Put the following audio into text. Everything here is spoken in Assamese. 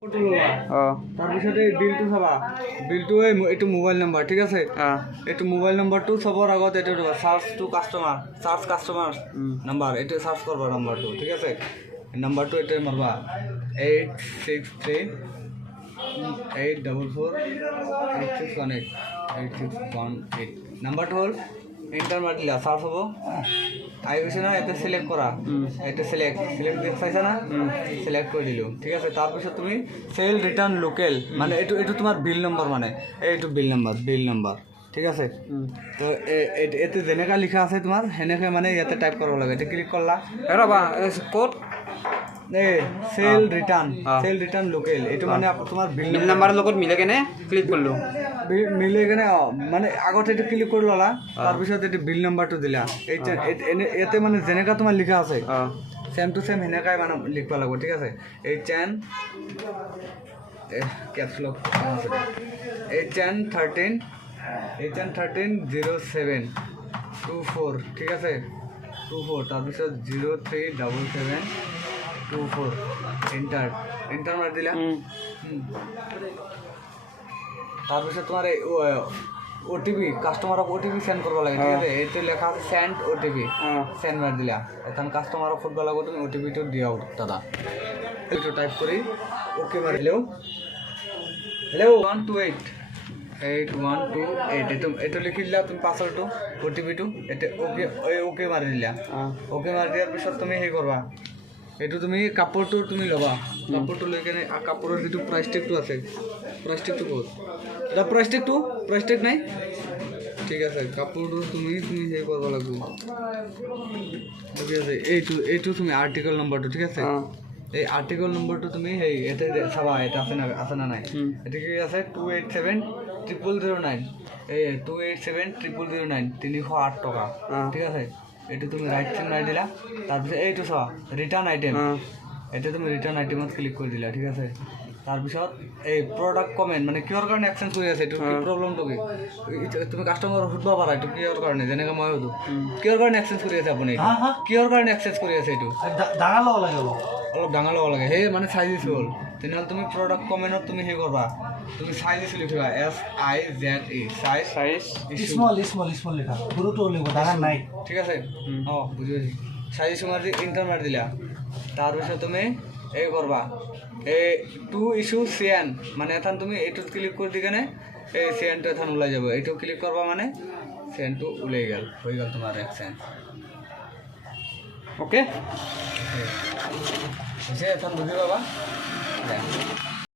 তাৰপিছতে বিলটো চাবা বিলটো এইটো মোবাইল নম্বৰ ঠিক আছে এইটো মোবাইল নম্বৰটো চবৰ আগত এইটো চাৰ্চ টু কাষ্টমাৰ নাম্বাৰ এইটো চাৰ্চ কৰবা নম্বৰটো ঠিক আছে নম্বৰটো এইটোৱে মাৰবা 863844861 নম্বৰটো হ'ল এণ্টাৰ মাৰি দিলা চাৰ্চ হ'ব আহি গৈছে না এইটো চিলেক্ট কৰা এইটো চিলেক্ট চাইছা না চিলেক্ট কৰি দিলোঁ ঠিক আছে তাৰপিছত তুমি চেল ৰিটাৰ্ণ লোকেল মানে এইটো তোমাৰ বিল নম্বৰ মানে এইটো বিল নম্বৰ ঠিক আছে তো এইটো যেনেকৈ লিখা আছে তোমাৰ সেনেকৈ মানে ইয়াতে টাইপ কৰিব লাগে এইটো ক্লিক কৰলা ৰ'বা ক'ত সেল ৰিটাৰ্ণ লোকেল এইটো মানে তোমাৰ বিল নাম্বাৰৰ লগত মিলে কেনে ক্লিক কৰিলোঁ মিলে কেনে মানে আগত এইটো ক্লিক কৰি ল'লা তাৰপিছত এইটো বিল নাম্বাৰটো দিলা ইয়াতে মানে যেনেকৈ তোমাৰ লিখা আছে চেম টু চেম সেনেকাই মানে লিখিব লাগিব ঠিক আছে HN130724 ঠিক আছে 24 তাৰপিছত 037724 এণ্টাৰ মাৰি দিলা তাৰপিছত তোমাৰ OTP কাষ্টমাৰক OTP সেন্ড কৰিব লাগে ঠিক আছে এইটো লেখা আছে সেন্ড OTP সেন্ড মাৰি দিলা এখন কাষ্টমাৰক সুধিব লাগিব তুমি OTPটো দিয়াও দাদা এইটো টাইপ কৰি ওকে মাৰি হেল্ল' 128 এইটো লিখি দিলা তুমি পাছৱৰ্ডটো OTPটো এতিয়া ওকে মাৰি দিলা ওকে মাৰি দিয়াৰ পিছত তুমি সেই কৰবা এইটো তুমি কাপোৰটো তুমি ল'বা কাপোৰটো লৈ কেনে কাপোৰৰ যিটো প্ৰাইচ টেগটো আছে প্ৰাইচ টেগটো ক'ত এটা প্ৰাইচ টেগ নাই ঠিক আছে কাপোৰটো তুমি সেই কৰিব লাগিব ঠিক আছে এইটো তুমি আৰ্টিকল নম্বৰটো ঠিক আছে এই আৰ্টিকল নম্বৰটো তুমি সেই ইয়াতে চাবা এটা আছে না নাই এইটো কি আছে 287009 এই 287009 308 টকা ঠিক আছে এইটো তুমি ৰাইট চিন মাৰি দিলা তাৰপিছত এইটো চোৱা ৰিটাৰ্ণ আইটেম এইটো তুমি ৰিটাৰ্ণ আইটেমত ক্লিক কৰি দিলা ঠিক আছে তাৰপিছত এই প্ৰডাক্ট কমেণ্ট মানে কিহৰ কাৰণে এক্সচেঞ্জ কৰি আছে এইটো কি প্ৰব্লেমটো কি তুমি কাষ্টমাৰক সুধিব পাৰা এইটো কিহৰ কাৰণে যেনেকৈ মই সুধোঁ কিহৰ কাৰণে এক্সচেঞ্জ কৰি আছে আপুনি কিহৰ কাৰণে এক্সচেঞ্জ কৰি আছে এইটো ডাঙৰ ল'ব লাগে অলপ ডাঙৰ ল'ব লাগে সেই মানে চাইজ ইছ্যু হ'ল তেনেহ'লে তুমি প্ৰডাক্ট কমেণ্টত তুমি সেই কৰবা তুমি চাইজ ইছ্যু লিখিবা SIZE চাইজ স্মল লিখা সৰুটো লিখিব ডাঙৰ নাই ঠিক আছে বুজি পাইছোঁ চাইজ ইছ্যু মাৰি এণ্টাৰ মাৰি দিলা তাৰপিছত তুমি এই কৰবা এই টু ইছ্যু চিয়ান মানে এখন তুমি এইটোত ক্লিক কৰি দি কেনে এই চিয়ানটো এখন ওলাই যাব এইটো ক্লিক কৰবা মানে চিয়ানটো ওলাই গ'ল হৈ গ'ল তোমাৰ এক্সচেঞ্জ ওকে এখন বুজি পাবা